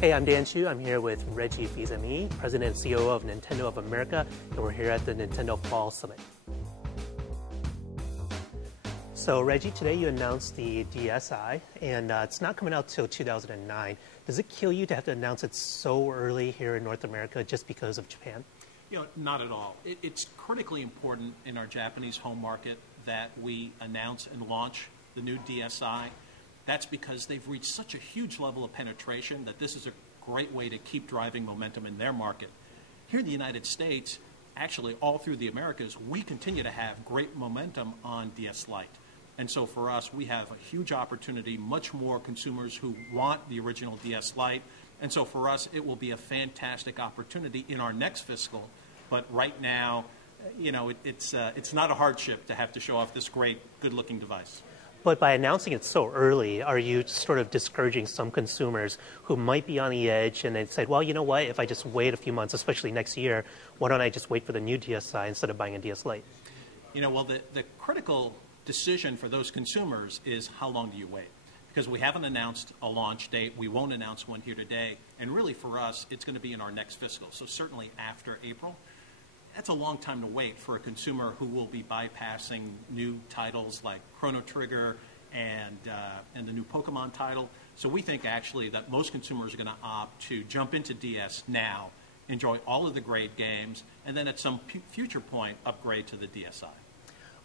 Hey, I'm Dan Chu. I'm here with Reggie Fils-Aimé, President and COO of Nintendo of America, and we're here at the Nintendo Fall Summit. So, Reggie, today you announced the DSi, and it's not coming out till 2009. Does it kill you to have to announce it so early here in North America just because of Japan? Not at all. It's critically important in our Japanese home market that we announce and launch the new DSi. That's because they've reached such a huge level of penetration that this is a great way to keep driving momentum in their market. Here in the United States, actually all through the Americas, we continue to have great momentum on DS Lite. And so for us, we have a huge opportunity, much more consumers who want the original DS Lite. And so for us, it will be a fantastic opportunity in our next fiscal. But right now, it's not a hardship to have to show off this great, good-looking device. But by announcing it so early, are you sort of discouraging some consumers who might be on the edge and they said, well, you know what, if I just wait a few months, especially next year, why don't I just wait for the new DSi instead of buying a DS Lite? The critical decision for those consumers is how long do you wait? Because we haven't announced a launch date. We won't announce one here today. And really for us, it's going to be in our next fiscal. So certainly after April. That's a long time to wait for a consumer who will be bypassing new titles like Chrono Trigger and the new Pokemon title. So we think actually that most consumers are going to opt to jump into DS now, enjoy all of the great games, and then at some future point upgrade to the DSi.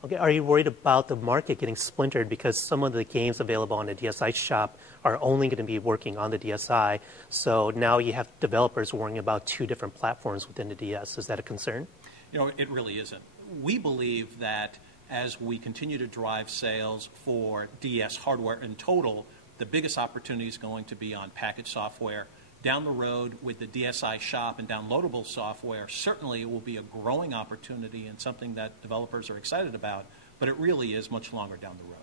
Okay, are you worried about the market getting splintered because some of the games available on the DSi shop are only going to be working on the DSi, so now you have developers worrying about two different platforms within the DS? Is that a concern? It really isn't. We believe that as we continue to drive sales for DS hardware in total, the biggest opportunity is going to be on packaged software. Down the road with the DSi shop and downloadable software, certainly it will be a growing opportunity and something that developers are excited about, but it really is much longer down the road.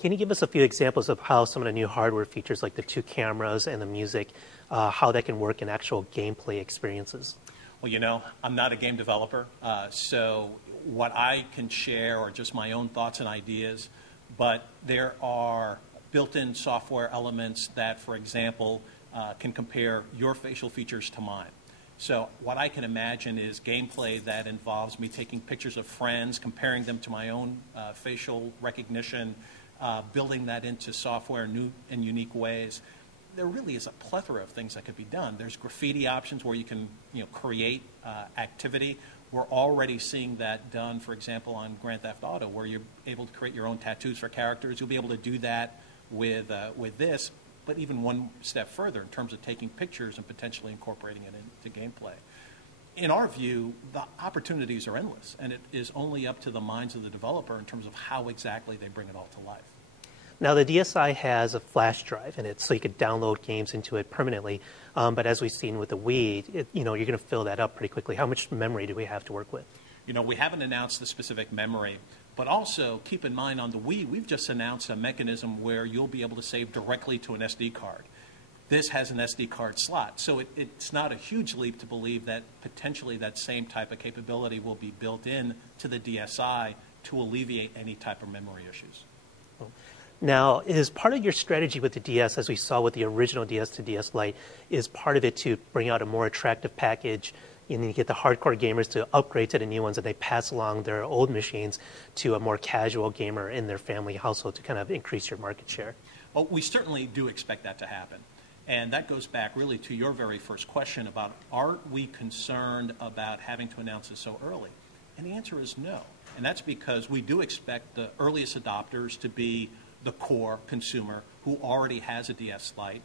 Can you give us a few examples of how some of the new hardware features like the two cameras and the music, how that can work in actual gameplay experiences? Well, I'm not a game developer, so what I can share are just my own thoughts and ideas, but there are built-in software elements that, for example, can compare your facial features to mine. So what I can imagine is gameplay that involves me taking pictures of friends, comparing them to my own facial recognition, building that into software in new and unique ways. There really is a plethora of things that could be done. There's graffiti options where you can create activity. We're already seeing that done, for example, on Grand Theft Auto, where you're able to create your own tattoos for characters. You'll be able to do that with this, but even one step further in terms of taking pictures and potentially incorporating it into gameplay. In our view, the opportunities are endless, and it is only up to the minds of the developer in terms of how exactly they bring it all to life. Now, the DSi has a flash drive in it, so you could download games into it permanently. But as we've seen with the Wii, you're going to fill that up pretty quickly. How much memory do we have to work with? We haven't announced the specific memory, but also keep in mind on the Wii, we've just announced a mechanism where you'll be able to save directly to an SD card. This has an SD card slot, so it's not a huge leap to believe that potentially that same type of capability will be built in to the DSi to alleviate any type of memory issues. Now, is part of your strategy with the DS, as we saw with the original DS to DS Lite, is part of it to bring out a more attractive package and you get the hardcore gamers to upgrade to the new ones and they pass along their old machines to a more casual gamer in their family household to kind of increase your market share? Well, we certainly do expect that to happen. And that goes back really to your very first question about, are we concerned about having to announce it so early? And the answer is no. And that's because we do expect the earliest adopters to be the core consumer who already has a DS Lite.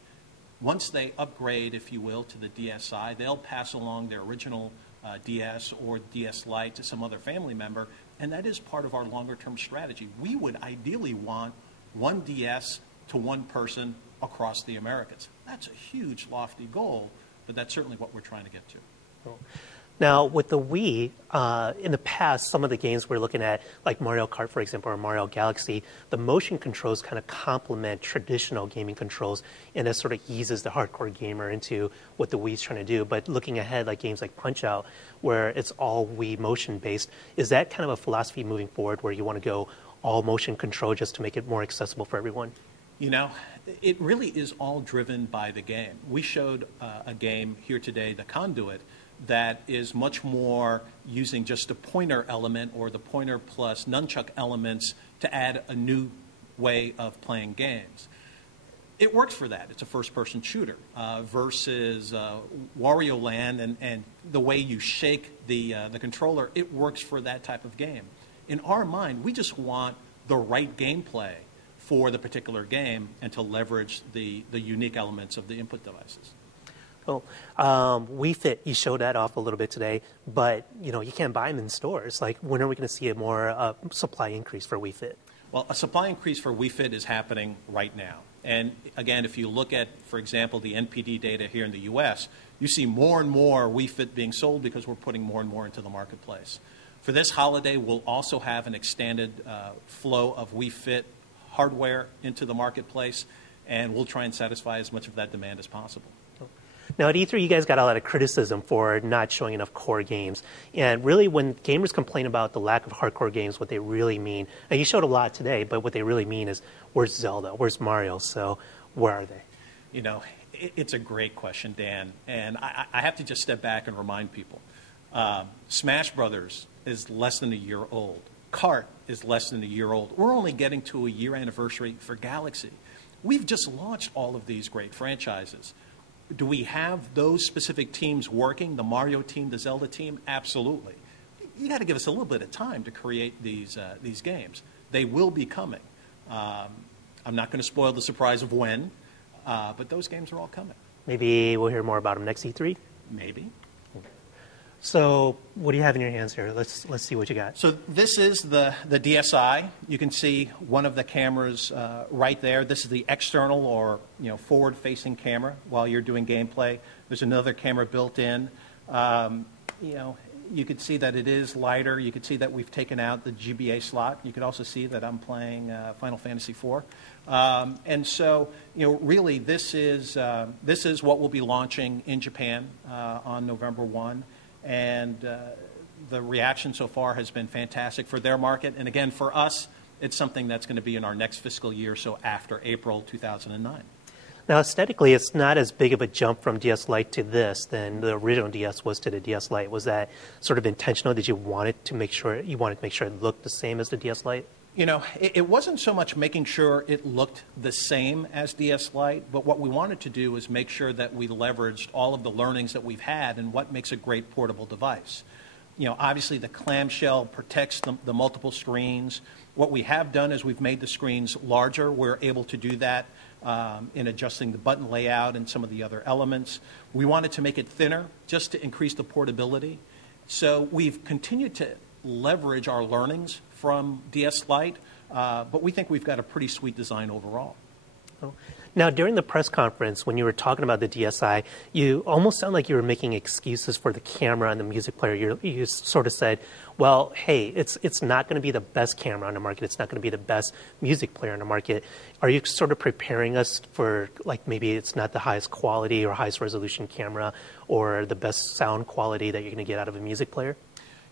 Once they upgrade, if you will, to the DSi, they'll pass along their original DS or DS Lite to some other family member, and that is part of our longer-term strategy. We would ideally want one DS to one person across the Americas. That's a huge, lofty goal, but that's certainly what we're trying to get to. Cool. Now, with the Wii, in the past, some of the games we're looking at, like Mario Kart, for example, or Mario Galaxy, the motion controls kind of complement traditional gaming controls, and it sort of eases the hardcore gamer into what the Wii's trying to do. But looking ahead, like games like Punch-Out, where it's all Wii motion-based, is that kind of a philosophy moving forward where you want to go all motion control just to make it more accessible for everyone? You know, it really is all driven by the game. We showed a game here today, the Conduit, that is much more using just a pointer element or the pointer plus nunchuck elements to add a new way of playing games. It works for that. It's a first-person shooter versus Wario Land and the way you shake the controller. It works for that type of game. In our mind, we just want the right gameplay for the particular game and to leverage the unique elements of the input devices. Well, Wii Fit, you showed that off a little bit today, but you can't buy them in stores. Like, when are we going to see a more supply increase for Wii Fit? Well, a supply increase for Wii Fit is happening right now. And again, if you look at, for example, the NPD data here in the U.S., you see more and more Wii Fit being sold because we're putting more and more into the marketplace. For this holiday, we'll also have an extended flow of Wii Fit hardware into the marketplace, and we'll try and satisfy as much of that demand as possible. Now, at E3, you guys got a lot of criticism for not showing enough core games. And really, when gamers complain about the lack of hardcore games, what they really mean, and you showed a lot today, but what they really mean is, where's Zelda? Where's Mario? So where are they? You know, it's a great question, Dan. And I have to just step back and remind people. Smash Brothers is less than a year old. Kart is less than a year old. We're only getting to a year anniversary for Galaxy. We've just launched all of these great franchises. Do we have those specific teams working, the Mario team, the Zelda team? Absolutely. You got to give us a little bit of time to create these games. They will be coming. I'm not going to spoil the surprise of when, but those games are all coming. Maybe we'll hear more about them next E3? Maybe. So what do you have in your hands here? Let's see what you got. So this is the DSi. You can see one of the cameras right there. This is the external or forward-facing camera while you're doing gameplay. There's another camera built in. You could see that it is lighter. You could see that we've taken out the GBA slot. You could also see that I'm playing Final Fantasy IV. And so, really, this is what we'll be launching in Japan on November 1. And the reaction so far has been fantastic for their market. And again, for us, it's something that's going to be in our next fiscal year, so after April 2009. Now, aesthetically, it's not as big of a jump from DS Lite to this than the original DS was to the DS Lite. Was that sort of intentional? Did you wanted to make sure it looked the same as the DS Lite? It wasn't so much making sure it looked the same as DS Lite, but what we wanted to do was make sure that we leveraged all of the learnings that we've had and what makes a great portable device. Obviously the clamshell protects the multiple screens. What we have done is we've made the screens larger. We're able to do that in adjusting the button layout and some of the other elements. We wanted to make it thinner just to increase the portability. So we've continued to leverage our learnings from DS Lite, but we think we've got a pretty sweet design overall. Oh. Now, during the press conference, when you were talking about the DSi, you almost sound like you were making excuses for the camera and the music player. You sort of said, well, hey, it's not going to be the best camera on the market. It's not going to be the best music player on the market. Are you sort of preparing us for, like, maybe it's not the highest quality or highest resolution camera or the best sound quality that you're going to get out of a music player?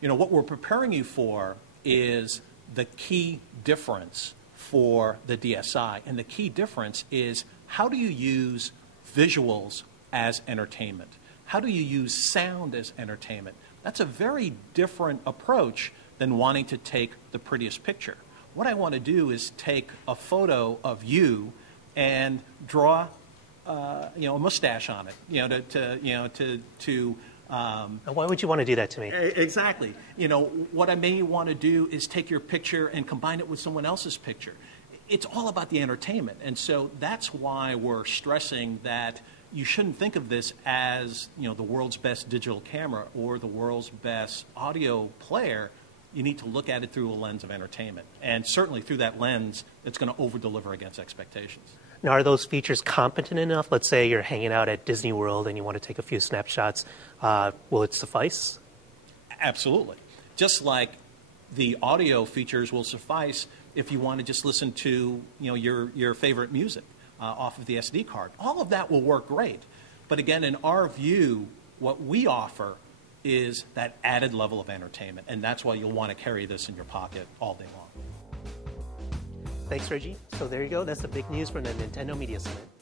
What we're preparing you for is the key difference for the DSi. And the key difference is, how do you use visuals as entertainment? How do you use sound as entertainment? That's a very different approach than wanting to take the prettiest picture. What I want to do is take a photo of you and draw a mustache on it, why would you want to do that to me? Exactly. What I may want to do is take your picture and combine it with someone else's picture. It's all about the entertainment. And so that's why we're stressing that you shouldn't think of this as, the world's best digital camera or the world's best audio player. You need to look at it through a lens of entertainment. And certainly through that lens, it's going to over-deliver against expectations. Now, are those features competent enough? Let's say you're hanging out at Disney World and you want to take a few snapshots. Will it suffice? Absolutely. Just like the audio features will suffice if you want to just listen to your favorite music off of the SD card. All of that will work great. But again, in our view, what we offer is that added level of entertainment. And that's why you'll want to carry this in your pocket all day long. Thanks, Reggie. So there you go. That's the big news from the Nintendo Media Summit.